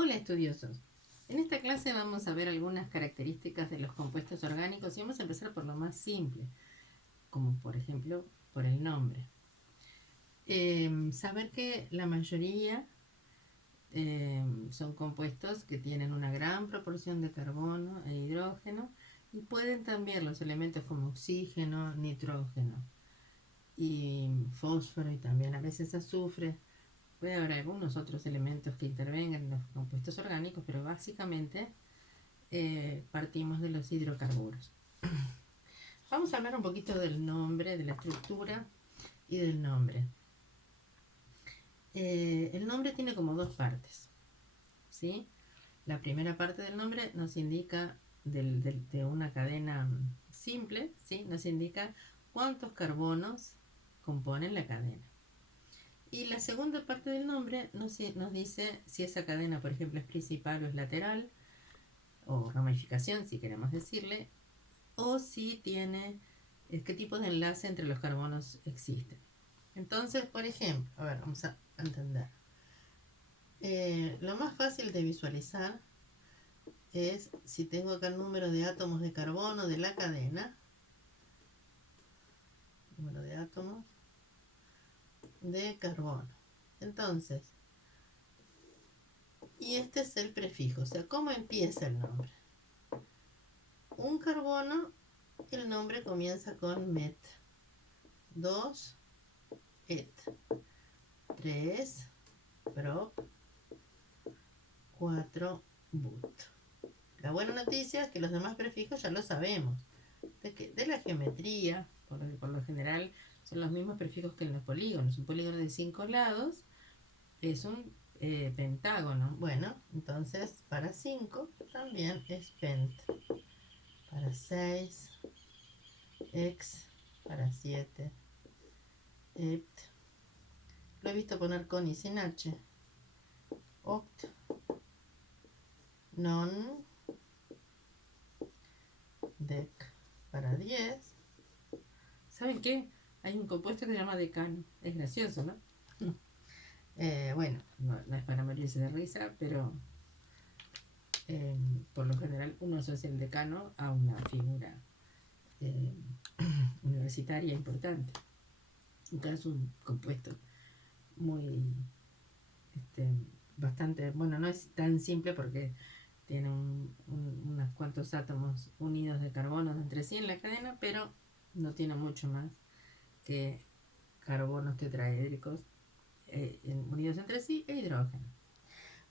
Hola estudiosos, en esta clase vamos a ver algunas características de los compuestos orgánicos y vamos a empezar por lo más simple, como por ejemplo por el nombre. Saber que la mayoría son compuestos que tienen una gran proporción de carbono e hidrógeno y pueden también los elementos como oxígeno, nitrógeno y fósforo y también a veces azufre. Puede haber algunos otros elementos que intervengan en los compuestos orgánicos, pero básicamente partimos de los hidrocarburos. Vamos a hablar un poquito del nombre, de la estructura y del nombre. El nombre tiene como dos partes, ¿sí? La primera parte del nombre nos indica de una cadena simple, ¿sí? Nos indica cuántos carbonos componen la cadena. Y la segunda parte del nombre nos dice si esa cadena, por ejemplo, es principal o es lateral, o ramificación, si queremos decirle, o si tiene qué tipo de enlace entre los carbonos existen. Entonces, por ejemplo, a ver, vamos a entender. Lo más fácil de visualizar es si tengo acá el número de átomos de carbono de la cadena, número de átomos de carbono. Entonces, y este es el prefijo, o sea, ¿cómo empieza el nombre? Un carbono, el nombre comienza con met. 2, et. 3, prop. 4, but. La buena noticia es que los demás prefijos ya lo sabemos. De la geometría, por lo general, son los mismos prefijos que en los polígonos. Un polígono de 5 lados es un pentágono. Bueno, entonces para 5 también es pent. Para 6, ex. Para 7, ept. Lo he visto poner con y sin h. Oct. Non. Dec. Para 10. ¿Saben qué? Hay un compuesto que se llama decano. Es gracioso, ¿no? Bueno, no es para morirse de risa, pero por lo general uno asocia el decano a una figura universitaria importante. Acá es un compuesto muy, bastante, bueno, no es tan simple porque tiene unos cuantos átomos unidos de carbono entre sí en la cadena, pero no tiene mucho más que carbonos tetraédricos unidos entre sí e hidrógeno.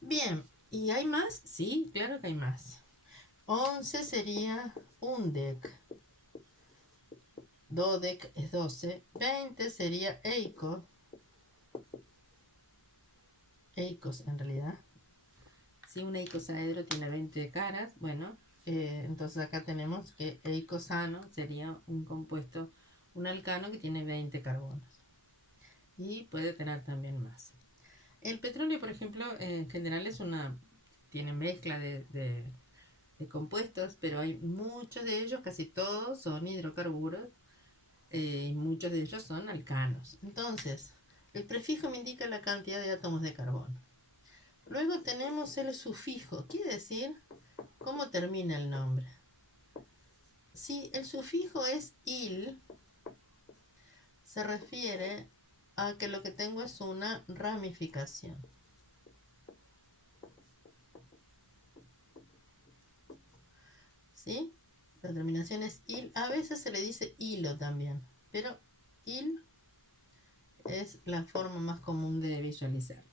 Bien, ¿y hay más? Sí, claro que hay más. 11 sería un dec. Dodec es 12. 20 sería eico. Eicos en realidad. Si un eicosaedro tiene 20 caras, bueno, entonces acá tenemos que eicosano sería un compuesto, un alcano que tiene 20 carbonos. Y puede tener también más. El petróleo, por ejemplo, en general tiene mezcla de compuestos, pero hay muchos de ellos, casi todos son hidrocarburos, y muchos de ellos son alcanos. Entonces, el prefijo me indica la cantidad de átomos de carbono. Luego tenemos el sufijo, quiere decir cómo termina el nombre. Si el sufijo es il, se refiere a que lo que tengo es una ramificación. ¿Sí? La terminación es il. A veces se le dice hilo también, pero il es la forma más común de visualizar.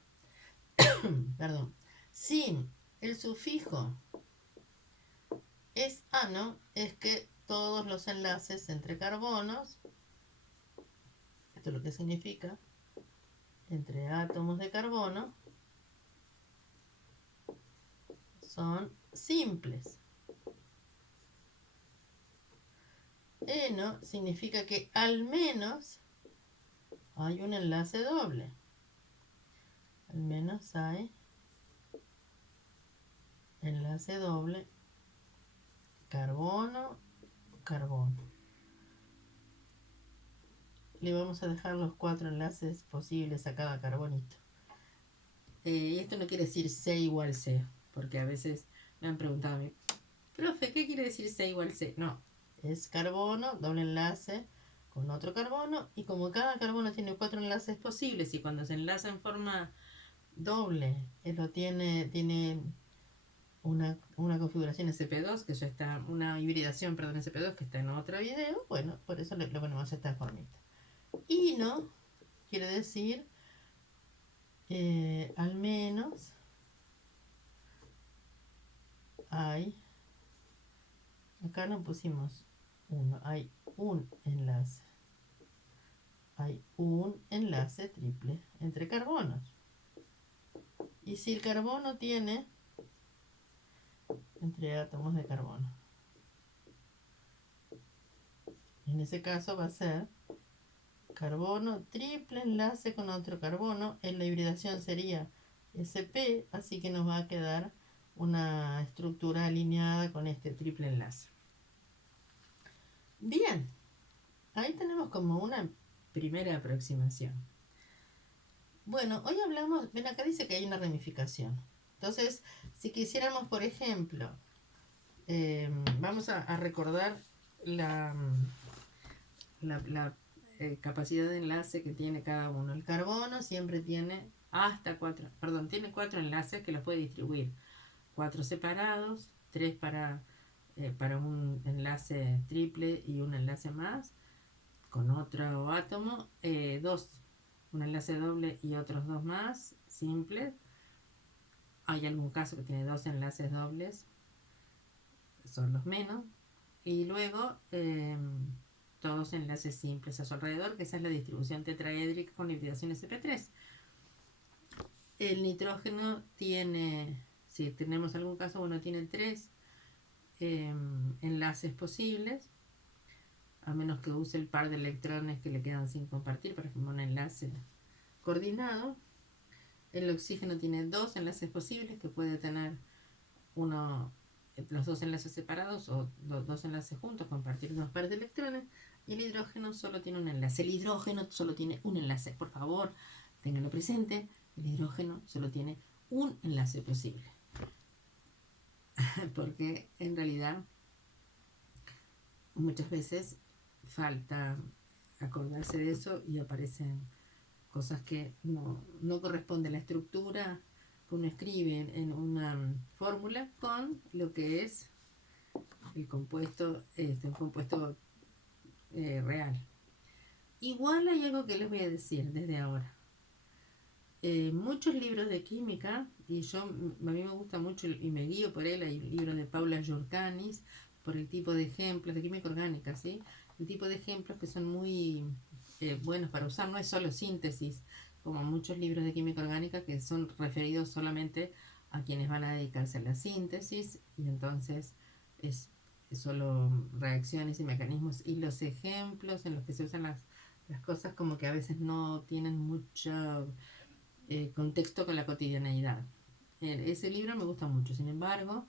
Perdón. Si el sufijo es ano, es que todos los enlaces entre carbonos, esto es lo que significa, entre átomos de carbono, son simples. Eno significa que al menos hay un enlace doble. Al menos hay enlace doble carbono, carbono. Le vamos a dejar los 4 enlaces posibles a cada carbonito. Y esto no quiere decir C igual C, porque a veces me han preguntado a mí, profe, ¿qué quiere decir C igual C? No, es carbono, doble enlace con otro carbono, y como cada carbono tiene 4 enlaces posibles, y cuando se enlaza en forma doble, tiene una configuración SP2, que ya está, una hibridación, perdón, SP2, que está en otro video, bueno, por eso le ponemos esta formita. Y no quiere decir al menos hay, acá no pusimos uno, hay un enlace. Hay un enlace triple entre carbonos. Y si el carbono tiene entre átomos de carbono, en ese caso va a ser carbono triple enlace con otro carbono. En la hibridación sería sp, así que nos va a quedar una estructura alineada con este triple enlace. Bien, ahí tenemos como una primera aproximación. Bueno, hoy hablamos, ven acá dice que hay una ramificación. Entonces, si quisiéramos, por ejemplo, vamos a recordar la capacidad de enlace que tiene cada uno. El carbono siempre tiene tiene 4 enlaces que los puede distribuir. 4 separados, 3 para un enlace triple y un enlace más con otro átomo, 2 un enlace doble y otros 2 más simples. Hay algún caso que tiene 2 enlaces dobles, son los menos, y luego todos enlaces simples a su alrededor, que esa es la distribución tetraédrica con hibridación sp3. El nitrógeno tiene, si tenemos algún caso, uno tiene 3 enlaces posibles, a menos que use el par de electrones que le quedan sin compartir para formar un enlace coordinado. El oxígeno tiene 2 enlaces posibles, que puede tener los 2 enlaces separados o los 2 enlaces juntos, compartir 2 pares de electrones. Y el hidrógeno solo tiene un enlace. El hidrógeno solo tiene un enlace. Por favor, ténganlo presente. El hidrógeno solo tiene un enlace posible. Porque en realidad muchas veces falta acordarse de eso y aparecen cosas que no corresponden a la estructura que uno escribe en una fórmula con lo que es el compuesto, un compuesto real. Igual hay algo que les voy a decir desde ahora. Muchos libros de química, y a mí me gusta mucho y me guío por él, hay libros de Paula Giorcanis, por el tipo de ejemplos de química orgánica, ¿sí? El tipo de ejemplos que son muy buenos para usar, no es solo síntesis, como muchos libros de química orgánica que son referidos solamente a quienes van a dedicarse a la síntesis, y entonces es solo reacciones y mecanismos, y los ejemplos en los que se usan las cosas como que a veces no tienen mucho contexto con la cotidianeidad. Ese libro me gusta mucho, sin embargo,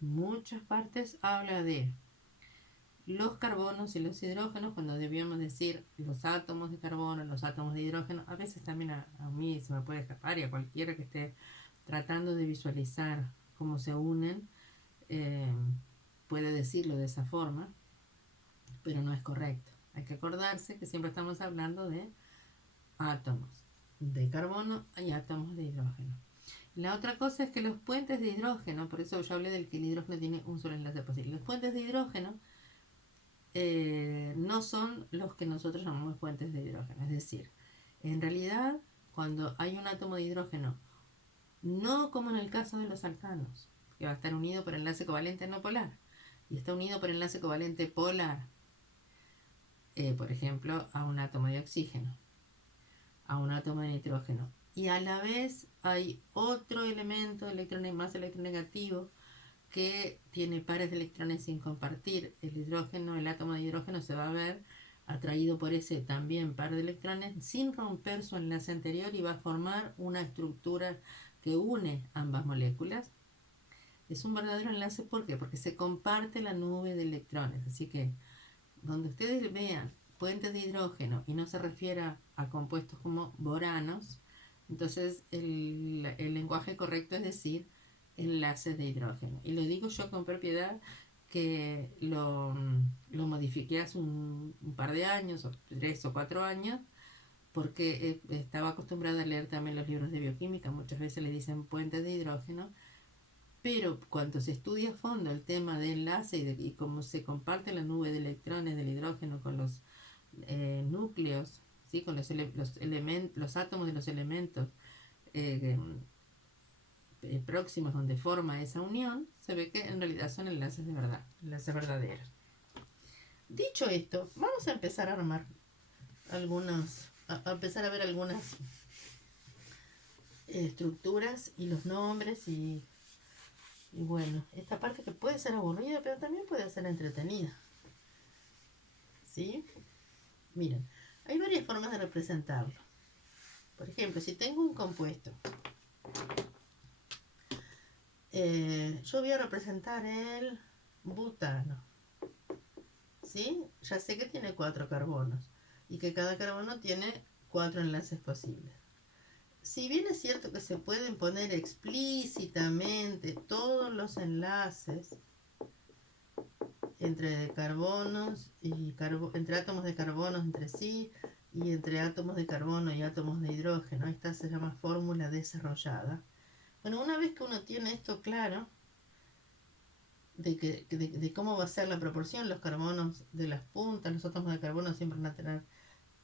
en muchas partes habla de los carbonos y los hidrógenos, cuando debíamos decir los átomos de carbono, los átomos de hidrógeno. A veces también a mí se me puede escapar, y a cualquiera que esté tratando de visualizar cómo se unen, puede decirlo de esa forma, pero no es correcto. Hay que acordarse que siempre estamos hablando de átomos de carbono y átomos de hidrógeno. La otra cosa es que los puentes de hidrógeno, por eso yo hablé del que el hidrógeno tiene un solo enlace posible, los puentes de hidrógeno no son los que nosotros llamamos puentes de hidrógeno. Es decir, en realidad, cuando hay un átomo de hidrógeno, no como en el caso de los alcanos, que va a estar unido por enlace covalente no polar, y está unido por enlace covalente polar, por ejemplo, a un átomo de oxígeno, a un átomo de nitrógeno, y a la vez hay otro elemento más electronegativo que tiene pares de electrones sin compartir. El hidrógeno, el átomo de hidrógeno se va a ver atraído por ese también par de electrones sin romper su enlace anterior, y va a formar una estructura que une ambas moléculas. Es un verdadero enlace, ¿por qué? Porque se comparte la nube de electrones. Así que donde ustedes vean puentes de hidrógeno y no se refiera a compuestos como boranos, Entonces el lenguaje correcto es decir enlaces de hidrógeno. Y lo digo yo con propiedad que lo modifiqué hace un par de años, o 3 o 4 años, porque estaba acostumbrada a leer también los libros de bioquímica, muchas veces le dicen puentes de hidrógeno, pero cuando se estudia a fondo el tema de enlace y cómo se comparte la nube de electrones del hidrógeno con los núcleos, ¿sí? Con los átomos de los elementos eh, próximos donde forma esa unión, se ve que en realidad son enlaces de verdad, enlaces verdaderos. Dicho esto, vamos a empezar a armar a empezar a ver algunas estructuras y los nombres y bueno, esta parte que puede ser aburrida, pero también puede ser entretenida. ¿Sí? Miren, hay varias formas de representarlo. Por ejemplo, si tengo un compuesto, yo voy a representar el butano. ¿Sí? Ya sé que tiene 4 carbonos y que cada carbono tiene 4 enlaces posibles. Si bien es cierto que se pueden poner explícitamente todos los enlaces entre carbonos y entre átomos de carbonos entre sí y entre átomos de carbono y átomos de hidrógeno, esta se llama fórmula desarrollada. Bueno, una vez que uno tiene esto claro, de cómo va a ser la proporción, los carbonos de las puntas, los átomos de carbono siempre van a tener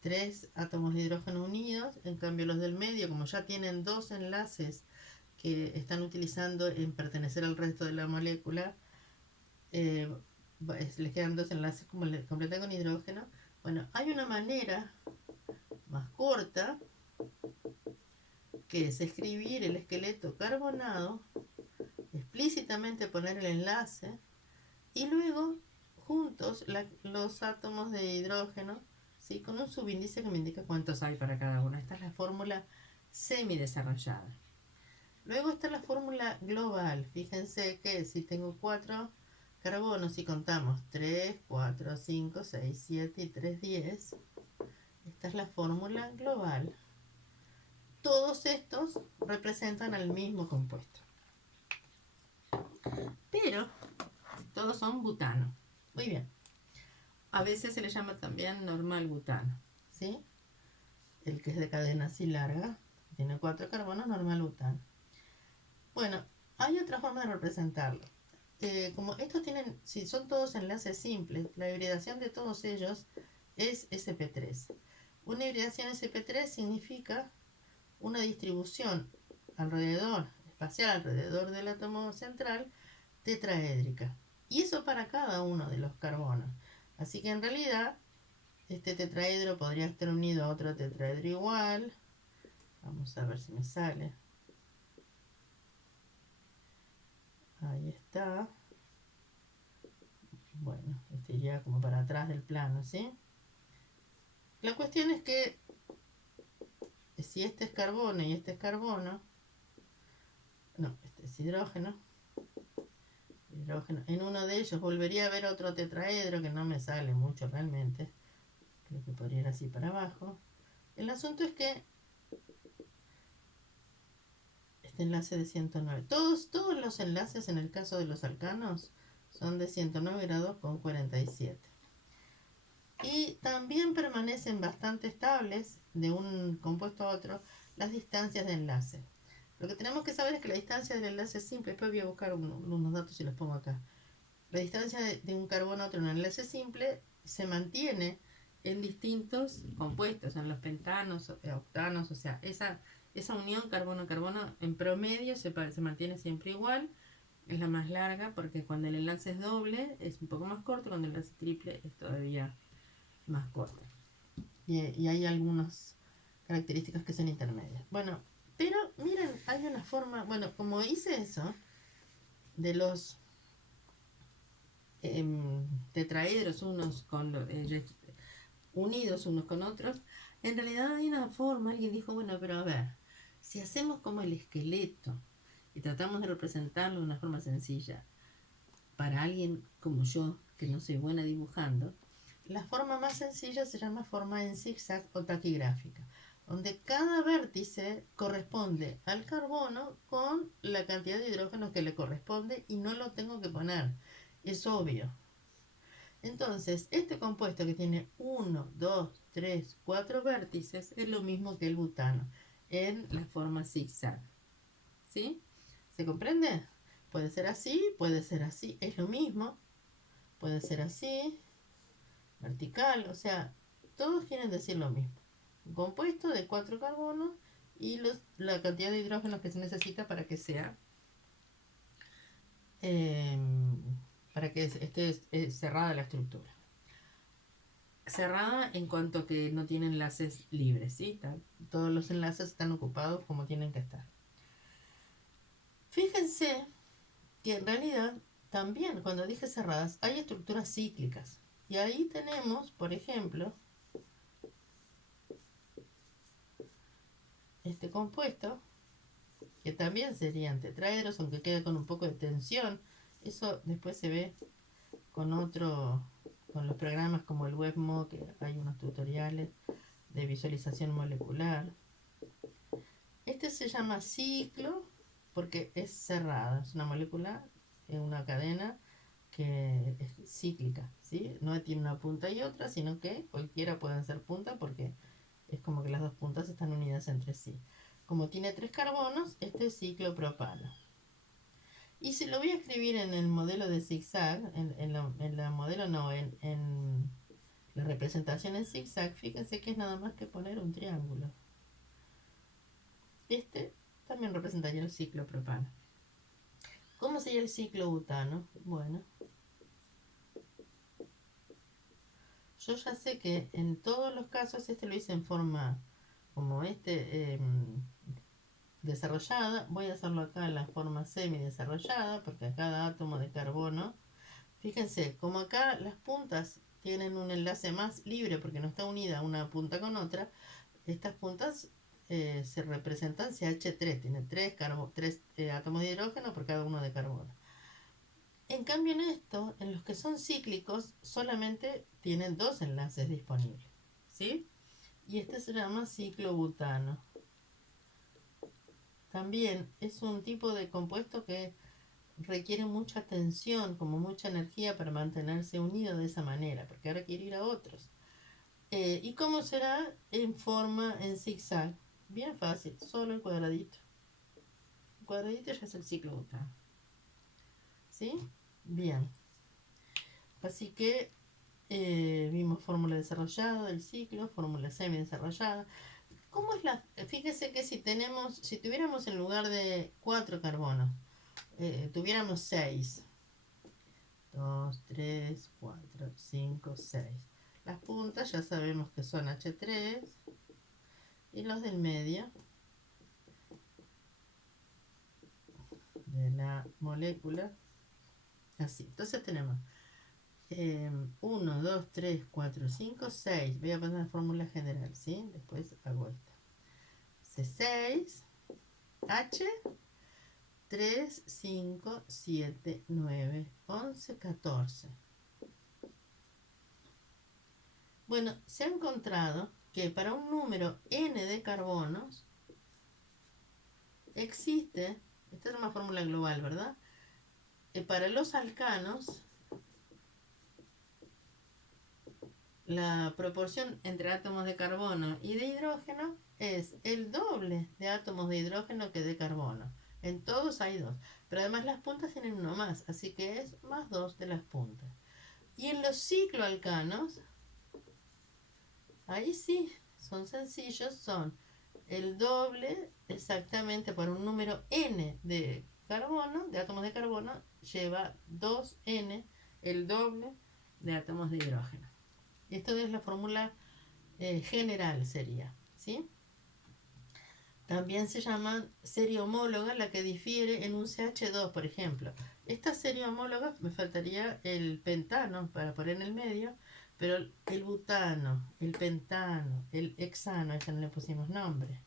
3 átomos de hidrógeno unidos, en cambio los del medio, como ya tienen 2 enlaces que están utilizando en pertenecer al resto de la molécula, les quedan 2 enlaces como le completa con hidrógeno. Bueno, hay una manera más corta que es escribir el esqueleto carbonado, explícitamente poner el enlace y luego juntos los átomos de hidrógeno, ¿sí? Con un subíndice que me indica cuántos hay para cada uno. Esta es la fórmula semidesarrollada. Luego está la fórmula global. Fíjense que si tengo 4 carbonos y contamos 3, 4, 5, 6, 7 y 3, 10, esta es la fórmula global. Todos estos representan al mismo compuesto, pero todos son butano. Muy bien. A veces se le llama también normal butano, ¿sí? El que es de cadena así larga, tiene 4 carbonos, normal butano. Bueno, hay otra forma de representarlo. Como estos tienen, si son todos enlaces simples, la hibridación de todos ellos es sp3. Una hibridación sp3 significa una distribución espacial alrededor del átomo central tetraédrica. Y eso para cada uno de los carbonos. Así que en realidad este tetraedro podría estar unido a otro tetraedro igual. Vamos a ver si me sale. Ahí está. Bueno, este iría como para atrás del plano, ¿sí? La cuestión es que si este es carbono y este es carbono, no, este es hidrógeno, en uno de ellos volvería a haber otro tetraedro que no me sale mucho realmente, creo que podría ir así para abajo. El asunto es que este enlace de 109, todos los enlaces en el caso de los alcanos son de 109 grados con 47. Y también permanecen bastante estables de un compuesto a otro las distancias de enlace. Lo que tenemos que saber es que la distancia del enlace simple, después voy a buscar unos datos y los pongo acá. La distancia de un carbono a otro en un enlace simple se mantiene en distintos compuestos, en los pentanos, octanos, o sea, esa unión carbono-carbono en promedio se mantiene siempre igual. Es la más larga porque cuando el enlace es doble es un poco más corto, cuando el enlace triple es todavía más corta. Y hay algunas características que son intermedias. Bueno, pero miren, hay una forma, bueno, como hice eso, de los tetraedros unos con unidos unos con otros, en realidad hay una forma, alguien dijo, bueno, pero a ver, si hacemos como el esqueleto y tratamos de representarlo de una forma sencilla, para alguien como yo, que no soy buena dibujando, la forma más sencilla se llama forma en zigzag o taquigráfica. donde cada vértice corresponde al carbono con la cantidad de hidrógeno que le corresponde y no lo tengo que poner. Es obvio. Entonces, este compuesto que tiene 1, 2, 3, 4 vértices es lo mismo que el butano en la forma zigzag. ¿Sí? ¿Se comprende? Puede ser así, es lo mismo. Puede ser así, vertical, o sea, todos quieren decir lo mismo. Un compuesto de 4 carbonos y la cantidad de hidrógenos que se necesita para que sea para que esté cerrada la estructura. Cerrada en cuanto que no tiene enlaces libres, ¿sí? Todos los enlaces están ocupados como tienen que estar. Fíjense que en realidad también cuando dije cerradas hay estructuras cíclicas. Y ahí tenemos, por ejemplo, este compuesto, que también serían tetraedros, aunque quede con un poco de tensión. Eso después se ve con los programas como el WebMo, que hay unos tutoriales de visualización molecular. Este se llama ciclo porque es cerrada, es una molécula, es una cadena que es cíclica, ¿sí? No tiene una punta y otra, sino que cualquiera pueden ser punta porque es como que las dos puntas están unidas entre sí. Como tiene 3 carbonos, este es ciclopropano. Y si lo voy a escribir en el modelo de zigzag, en la modelo no, en la representación en zigzag, fíjense que es nada más que poner un triángulo. Este también representaría el ciclopropano. ¿Cómo sería el ciclobutano? Bueno, yo ya sé que en todos los casos este lo hice en forma como desarrollada. Voy a hacerlo acá en la forma semi-desarrollada porque a cada átomo de carbono, fíjense, como acá las puntas tienen un enlace más libre porque no está unida una punta con otra, estas puntas se representan CH3, tiene 3 átomos de hidrógeno por cada uno de carbono. En cambio en los que son cíclicos, solamente tienen 2 enlaces disponibles, ¿sí? Y este se llama ciclobutano. También es un tipo de compuesto que requiere mucha tensión, como mucha energía para mantenerse unido de esa manera, porque ahora quiere ir a otros. ¿Y cómo será en forma en zigzag? Bien fácil, solo el cuadradito. El cuadradito ya es el ciclobutano. ¿Sí? Bien. Así que vimos fórmula desarrollada del ciclo, fórmula semi desarrollada. ¿Cómo es la? Fíjese que si tuviéramos en lugar de 4 carbonos, tuviéramos 6. 2, 3, 4, 5, 6. Las puntas ya sabemos que son H3 y los del medio de la molécula así. Entonces tenemos 1, 2, 3, 4, 5, 6. Voy a poner la fórmula general, ¿sí? Después hago esta. C6, H, 3, 5, 7, 9, 11, 14. Bueno, se ha encontrado que para un número n de carbonos existe, esta es una fórmula global, ¿verdad? Para los alcanos, la proporción entre átomos de carbono y de hidrógeno es el doble de átomos de hidrógeno que de carbono. En todos hay 2, pero además las puntas tienen uno más, así que es más 2 de las puntas. Y en los cicloalcanos, ahí sí, son sencillos, son el doble exactamente por un número n de carbono, de átomos de carbono, lleva 2n, el doble de átomos de hidrógeno. Esto es la fórmula general sería, ¿sí? También se llama serie homóloga la que difiere en un CH2, por ejemplo. Esta serie homóloga me faltaría el pentano para poner en el medio, pero el butano, el pentano, el hexano, a este no le pusimos nombre.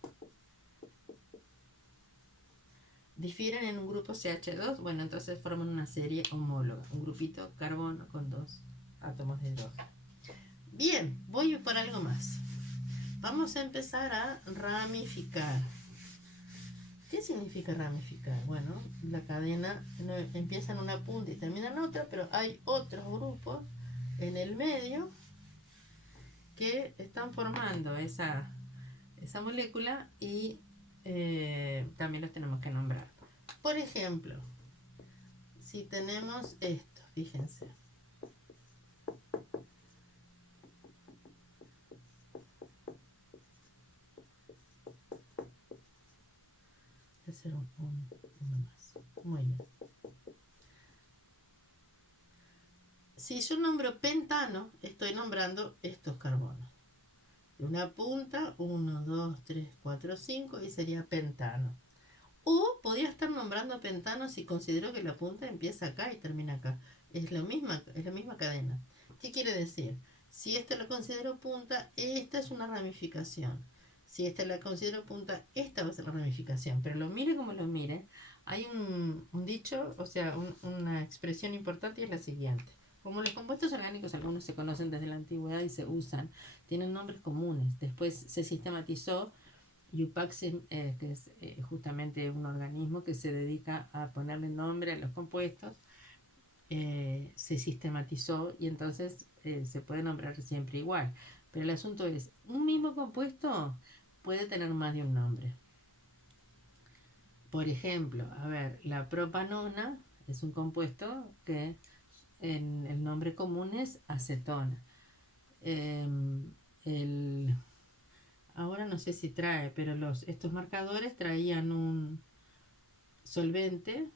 Difieren en un grupo CH2, bueno, entonces forman una serie homóloga, un grupito carbono con 2 átomos de hidrógeno. Bien, voy por algo más. vamos a empezar a ramificar. ¿Qué significa ramificar? Bueno, la cadena empieza en una punta y termina en otra, pero hay otros grupos en el medio que están formando esa molécula y también los tenemos que nombrar. Por ejemplo, si tenemos esto, fíjense. Voy a hacer uno más. Muy bien. Si yo nombro pentano, estoy nombrando estos carbonos. De una punta, 1, 2, 3, 4, 5 y sería pentano. O podría estar nombrando pentano si considero que la punta empieza acá y termina acá. Es la misma cadena. ¿Qué quiere decir? Si esta lo considero punta, esta es una ramificación. Si esta la considero punta, esta va a ser la ramificación. Pero lo mire como lo mire, hay un dicho, o sea, una expresión importante y es la siguiente. Como los compuestos orgánicos, algunos se conocen desde la antigüedad y se usan, tienen nombres comunes. Después se sistematizó UPAC, que es justamente un organismo que se dedica a ponerle nombre a los compuestos, se sistematizó y entonces se puede nombrar siempre igual. Pero el asunto es, un mismo compuesto puede tener más de un nombre. Por ejemplo, a ver, la propanona es un compuesto que en el nombre común es acetona. Ahora no sé si trae, pero estos marcadores traían un solvente,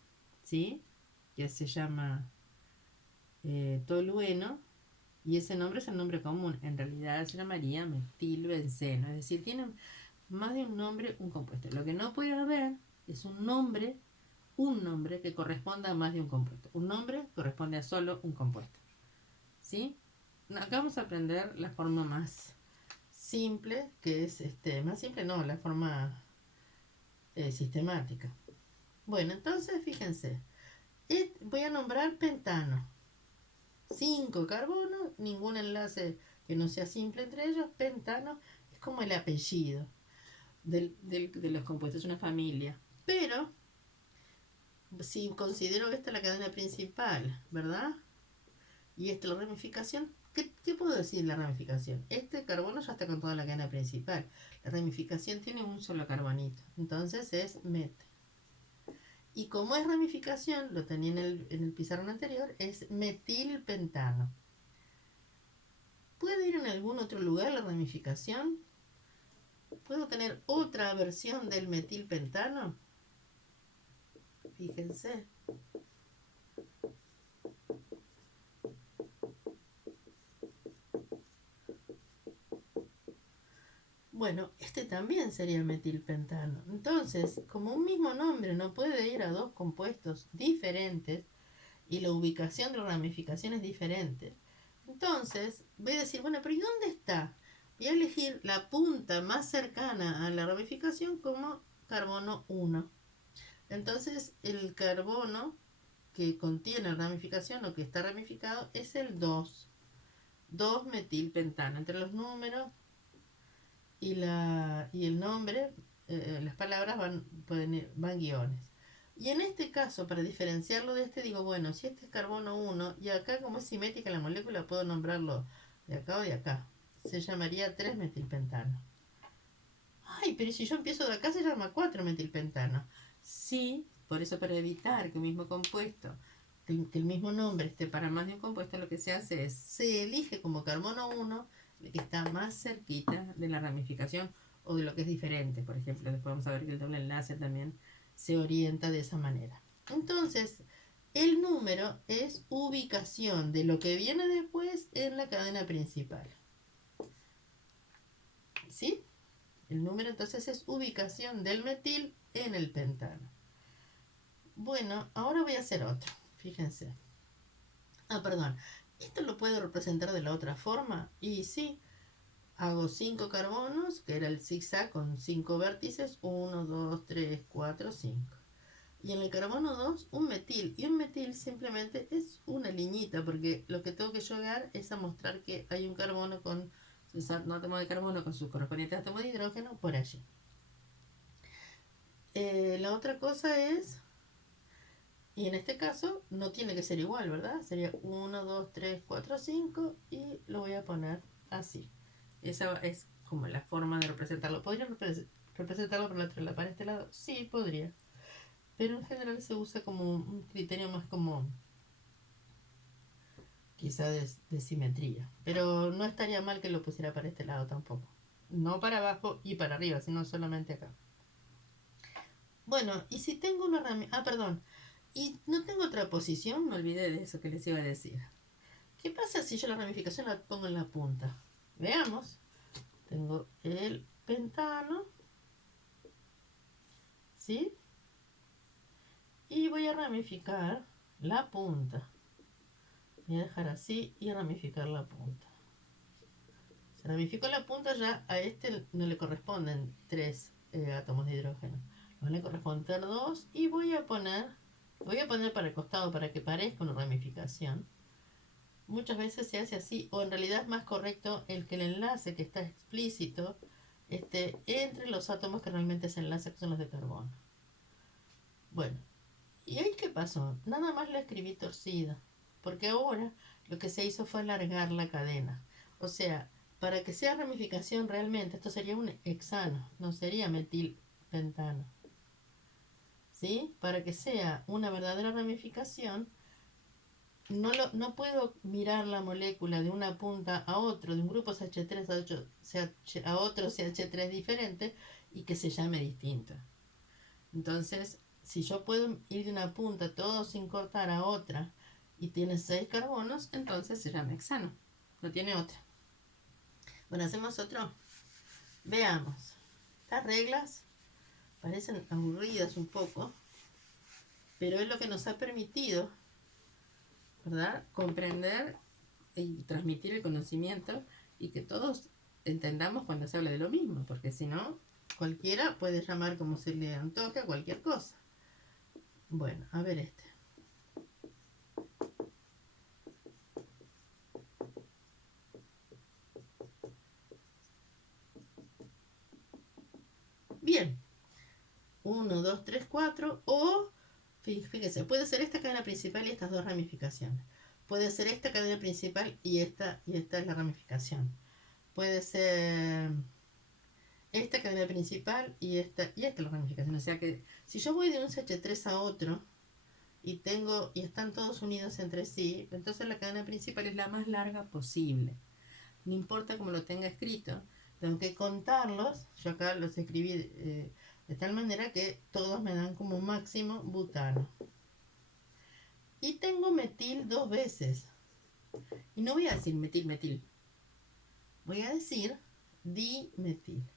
¿sí? Que se llama tolueno, y ese nombre es el nombre común. En realidad se llamaría metilbenceno, es decir, tienen más de un nombre un compuesto. Lo que no puede haber es un nombre que corresponda a más de un compuesto. Un nombre corresponde a solo un compuesto. ¿Sí? Acá vamos a aprender la forma más simple, que es más simple no, la forma sistemática. Bueno, entonces fíjense, voy a nombrar pentano. 5 carbonos, ningún enlace que no sea simple entre ellos. Pentano es como el apellido de los compuestos, una familia. Pero si considero esta la cadena principal, ¿verdad? Y esta la ramificación, ¿qué puedo decir de la ramificación? Este carbono ya está con toda la cadena principal. La ramificación tiene un solo carbonito, entonces es met. Y como es ramificación, lo tenía en el pizarrón anterior, es metilpentano. ¿Puede ir en algún otro lugar la ramificación? ¿Puedo tener otra versión del metilpentano? Fíjense. Bueno, este también sería metilpentano. Entonces, como un mismo nombre no puede ir a dos compuestos diferentes y la ubicación de la ramificación es diferente, entonces voy a decir, bueno, pero ¿y dónde está? Voy a elegir la punta más cercana a la ramificación como carbono 1. Entonces, el carbono que contiene ramificación o que está ramificado es el 2. 2-metilpentano. Entre los números y el nombre, las palabras van guiones. Y en este caso, para diferenciarlo de este, digo, bueno, si este es carbono 1, y acá como es simétrica la molécula, puedo nombrarlo de acá o de acá. Se llamaría 3-metilpentano. Ay, pero si yo empiezo de acá, se llama 4-metilpentano. Sí, por eso para evitar que un mismo compuesto, que el mismo nombre esté para más de un compuesto, lo que se hace es, se elige como carbono 1 el que está más cerquita de la ramificación o de lo que es diferente. Por ejemplo, después vamos a ver que el doble enlace también se orienta de esa manera. Entonces, el número es ubicación de lo que viene después en la cadena principal. ¿Sí? El número entonces es ubicación del metil en el pentano. Bueno, ahora voy a hacer otro. Fíjense. Perdón. ¿Esto lo puedo representar de la otra forma? Y sí, hago 5 carbonos, que era el zigzag con 5 vértices. 1, 2, 3, 4, 5. Y en el carbono 2, un metil. Y un metil simplemente es una liñita, porque lo que tengo que llegar es a mostrar que hay un carbono con sus átomos de carbono con sus correspondientes átomos de hidrógeno por allí. La otra cosa es, y en este caso no tiene que ser igual, ¿verdad? Sería 1, 2, 3, 4, 5 y lo voy a poner así. Esa es como la forma de representarlo. ¿Podría representarlo para este lado? Sí, podría. Pero en general se usa como un criterio más como quizá de simetría. Pero no estaría mal que lo pusiera para este lado tampoco. No para abajo y para arriba, sino solamente acá. Bueno, y si tengo una herramienta... Ah, perdón. Y no tengo otra posición, me olvidé de eso que les iba a decir. ¿Qué pasa si yo la ramificación la pongo en la punta? Veamos. Tengo el pentano. ¿Sí? Y voy a ramificar la punta. Voy a dejar así y ramificar la punta. Si ramifico la punta, ya a este no le corresponden 3 átomos de hidrógeno. Van a corresponder 2 y voy a poner para el costado para que parezca una ramificación. Muchas veces se hace así, o en realidad es más correcto el que el enlace que está explícito esté entre los átomos que realmente se enlazan, que son los de carbono. Bueno, ¿y ahí qué pasó? Nada más la escribí torcida, porque ahora lo que se hizo fue alargar la cadena. O sea, para que sea ramificación realmente, esto sería un hexano, no sería metilpentano. ¿Sí? Para que sea una verdadera ramificación, no puedo mirar la molécula de una punta a otro, de un grupo CH3 a otro CH3 diferente y que se llame distinto. Entonces, si yo puedo ir de una punta todo sin cortar a otra y tiene 6 carbonos, entonces se llama hexano. No tiene otra. Bueno, hacemos otro. Veamos. Estas reglas parecen aburridas un poco, pero es lo que nos ha permitido, ¿verdad?, comprender y transmitir el conocimiento y que todos entendamos cuando se habla de lo mismo, porque si no, cualquiera puede llamar como se le antoje a cualquier cosa. Bueno, a ver este. Bien. 1, 2, 3, 4 o, fíjense, puede ser esta cadena principal y estas dos ramificaciones. Puede ser esta cadena principal y esta es la ramificación. Puede ser esta cadena principal y esta es la ramificación. O sea que si yo voy de un CH3 a otro y están todos unidos entre sí, entonces la cadena principal es la más larga posible. No importa cómo lo tenga escrito, tengo que contarlos. Yo acá los escribí de tal manera que todos me dan como máximo butano. Y tengo metil 2 veces. Y no voy a decir metil. Voy a decir dimetil.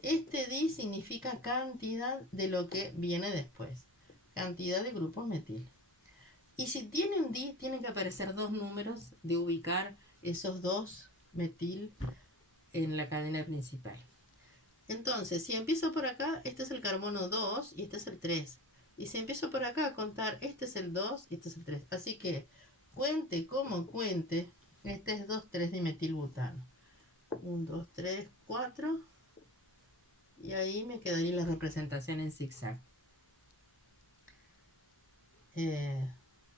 Este di significa cantidad de lo que viene después. Cantidad de grupos metil. Y si tiene un di, tienen que aparecer 2 números de ubicar esos 2 metil en la cadena principal. Entonces, si empiezo por acá, este es el carbono 2 y este es el 3. Y si empiezo por acá a contar, este es el 2 y este es el 3. Así que, cuente como cuente, este es 2, 3 dimetilbutano. 1, 2, 3, 4. Y ahí me quedaría la representación en zigzag.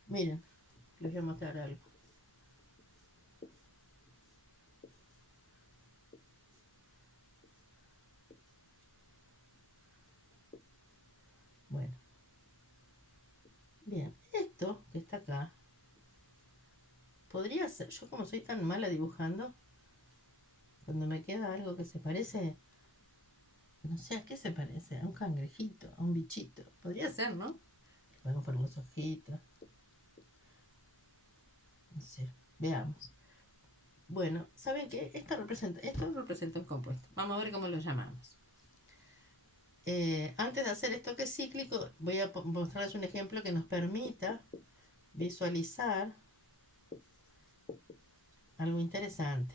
Miren, les voy a mostrar algo. Bueno. Bien, esto que está acá, podría ser, yo como soy tan mala dibujando, cuando me queda algo que se parece, no sé a qué se parece, a un cangrejito, a un bichito. Podría ser, ¿no? Podemos poner los ojitos. No sé, veamos. Bueno, ¿saben qué? Esto representa un compuesto. Vamos a ver cómo lo llamamos. Antes de hacer esto que es cíclico, voy a mostrarles un ejemplo que nos permita visualizar algo interesante.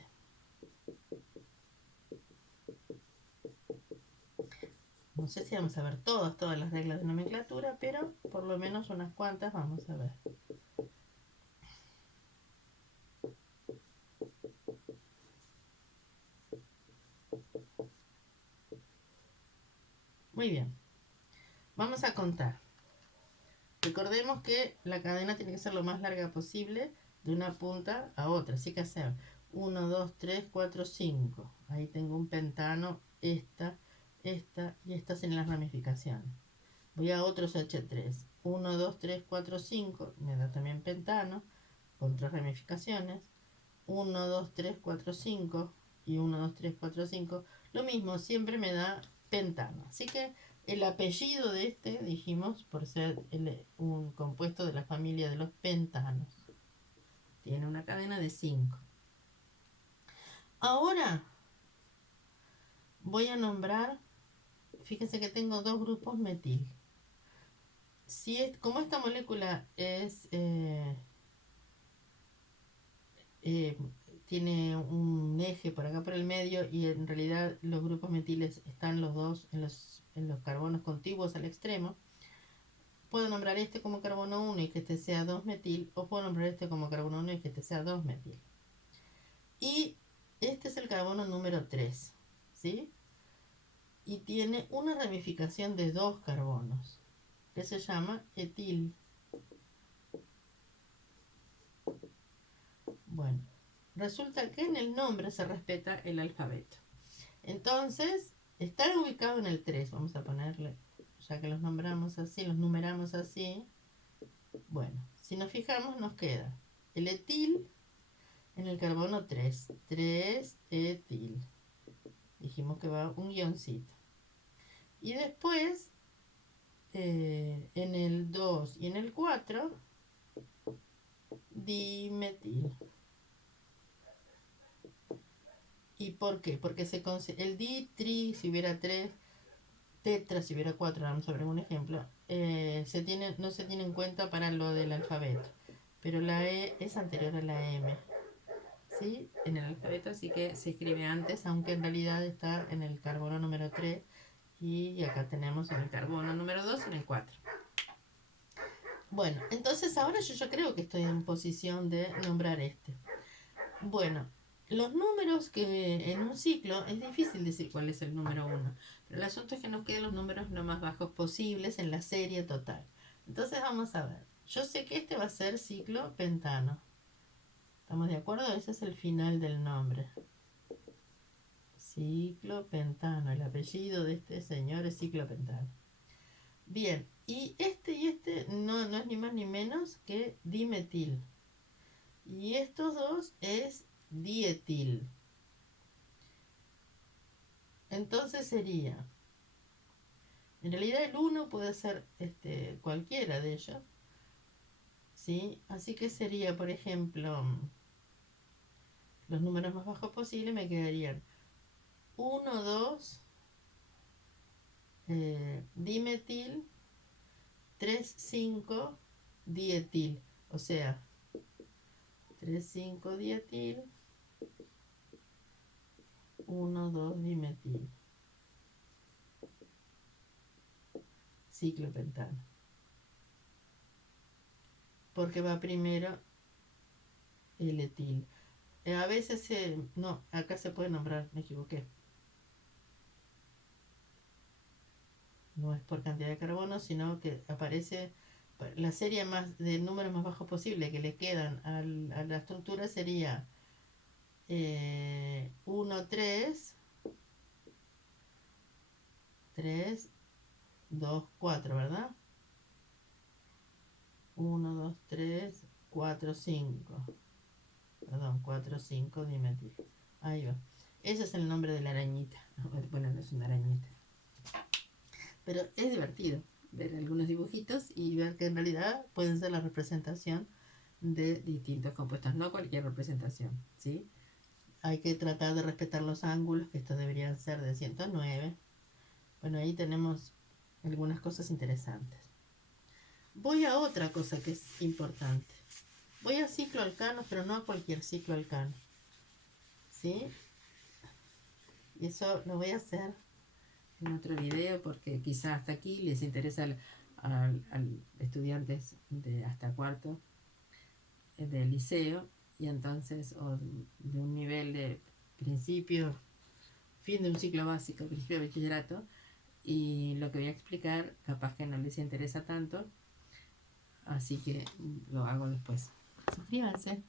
No sé si vamos a ver todas las reglas de nomenclatura, pero por lo menos unas cuantas vamos a ver. Muy bien. Vamos a contar. Recordemos que la cadena tiene que ser lo más larga posible de una punta a otra. Así que hacer 1, 2, 3, 4, 5. Ahí tengo un pentano, esta y estas en las ramificaciones. Voy a otros H3. 1, 2, 3, 4, 5. Me da también pentano con 3 ramificaciones. 1, 2, 3, 4, 5 y 1, 2, 3, 4, 5. Lo mismo, siempre me da pentano. Así que el apellido de este, dijimos, por ser un compuesto de la familia de los pentanos, tiene una cadena de 5. Ahora voy a nombrar, fíjense que tengo dos grupos metil. Como esta molécula es eh, tiene un eje por acá por el medio y en realidad los grupos metiles están los dos en los carbonos contiguos al extremo, puedo nombrar este como carbono 1 y que este sea 2-metil, o puedo nombrar este como carbono 1 y que este sea 2-metil. Y este es el carbono número 3, ¿sí? Y tiene una ramificación de 2 carbonos, que se llama etil. Bueno, resulta que en el nombre se respeta el alfabeto. Entonces, están ubicados en el 3, vamos a ponerle, ya que los nombramos así, los numeramos así. Bueno, si nos fijamos nos queda el etil en el carbono 3, 3-etil. Dijimos que va un guioncito. Y después, en el 2 y en el 4, dimetil. ¿Y por qué? Porque el di, tri, si hubiera 3, tetra, si hubiera 4, vamos a ver un ejemplo, no se tiene en cuenta para lo del alfabeto. Pero la E es anterior a la M, ¿sí? En el alfabeto, así que se escribe antes, aunque en realidad está en el carbono número 3 y acá tenemos en el carbono número 2 y en el 4. Bueno, entonces ahora yo creo que estoy en posición de nombrar este. Bueno, los números que en un ciclo es difícil decir cuál es el número 1, pero el asunto es que nos queden los números lo más bajos posibles en la serie total. Entonces vamos a ver. Yo sé que este va a ser ciclo pentano. ¿Estamos de acuerdo? Ese es el final del nombre. Ciclo pentano. El apellido de este señor es ciclo pentano. Bien, y este no es ni más ni menos que dimetil. Y estos dos es dietil. Entonces sería, en realidad el 1 puede ser cualquiera de ellos, ¿sí? Así que sería, por ejemplo, los números más bajos posibles me quedarían 1, 2, dimetil, 3, 5, dietil. O sea, 3, 5, dietil, 1, 2, dimetil. Ciclopentano. Porque va primero el etil. A veces no, acá se puede nombrar, me equivoqué. No es por cantidad de carbono, sino que aparece la serie más de números más bajos posible que le quedan a la estructura sería 1, 3, 3, 2, 4, ¿verdad? 1, 2, 3, 4, 5. Perdón, 4, 5 dimetil. Ahí va. Ese es el nombre de la arañita. Bueno, no es una arañita. Pero es divertido ver algunos dibujitos y ver que en realidad pueden ser la representación de distintos compuestos, no cualquier representación, ¿sí? Hay que tratar de respetar los ángulos, que estos deberían ser de 109. Bueno, ahí tenemos algunas cosas interesantes. Voy a otra cosa que es importante. Voy a cicloalcanos, pero no a cualquier cicloalcano, ¿sí? Y eso lo voy a hacer en otro video porque quizá hasta aquí les interesa al estudiantes de hasta cuarto del liceo y entonces o de un nivel de principio, fin de un ciclo básico, principio de bachillerato, y lo que voy a explicar capaz que no les interesa tanto, así que lo hago después. Suscríbanse.